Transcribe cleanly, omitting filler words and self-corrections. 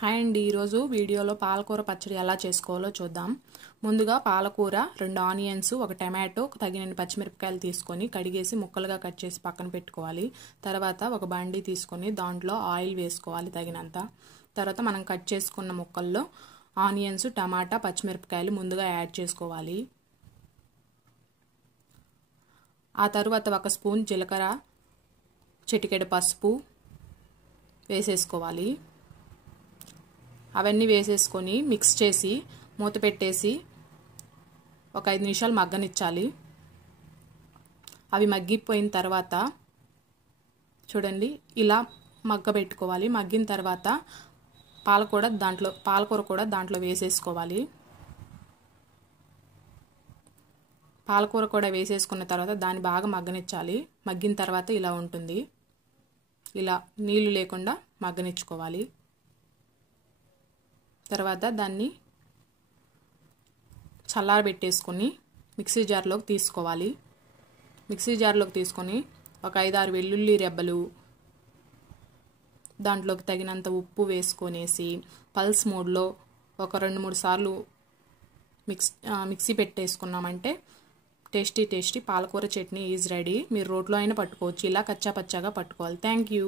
Hi అండి, ఈరోజు వీడియోలో పాలకూర పచ్చడి ఎలా చేసుకోవాలో చూద్దాం. ముందుగా పాలకూర, 2 ఆనియన్స్, ఒక టమాటో, తగినన్ని పచ్చిమిరపకాయలు తీసుకొని కడిగేసి ముక్కలుగా కట్ చేసి పక్కన పెట్టుకోవాలి. తర్వాత ఒక బండి తీసుకొని దాంట్లో ఆయిల్ వేసుకోవాలి తగినంత. తర్వాత మనం కట్ చేసుకున్న ముక్కల్లో ఆనియన్స్, టమాటా, పచ్చిమిరపకాయలు ముందుగా యాడ్ చేసుకోవాలి. ఆ తర్వాత 1 స్పూన్ జీలకర్ర, చిటికెడు పసుపు వేసేసుకోవాలి. అవన్నీ వేసేసుకొని మిక్స్ చేసి మూత పెట్టేసి ఒక 5 నిమిషాలు మగ్గనిచ్చాలి. అవి మగ్గిపోయిన తర్వాత చూడండి ఇలా మగ్గబెట్టుకోవాలి. మగ్గిన తర్వాత పాలకూర కూడా దాంట్లో వేసేసుకోవాలి. పాలకూర కూడా వేసేసుకున్న తర్వాత దాన్ని బాగా మగ్గనిచ్చాలి. మగ్గిన తర్వాత ఇలా ఉంటుంది. ఇలా నీళ్లు లేకుండా మగ్గనిచ్చుకోవాలి. తర్వాత దాన్ని చల్లారబెట్టేసుకొని మిక్సీ జార్లోకి తీసుకోవాలి. మిక్సీ జార్లోకి తీసుకొని ఒక 5-6 వెల్లుల్లి రెబ్బలు, దాంట్లోకి తగినంత ఉప్పు వేసుకొనేసి పల్స్ మోడ్లో ఒక 2-3 సార్లు మిక్సీ పెట్టేసుకున్నామంటే టేస్టీ పాలకూర చట్నీ ఈజ్ రెడీ. మీరు రోట్లో అయినా పట్టుకోవచ్చు. ఇలా కచ్చా పచ్చాగా పట్టుకోవాలి. Thank you.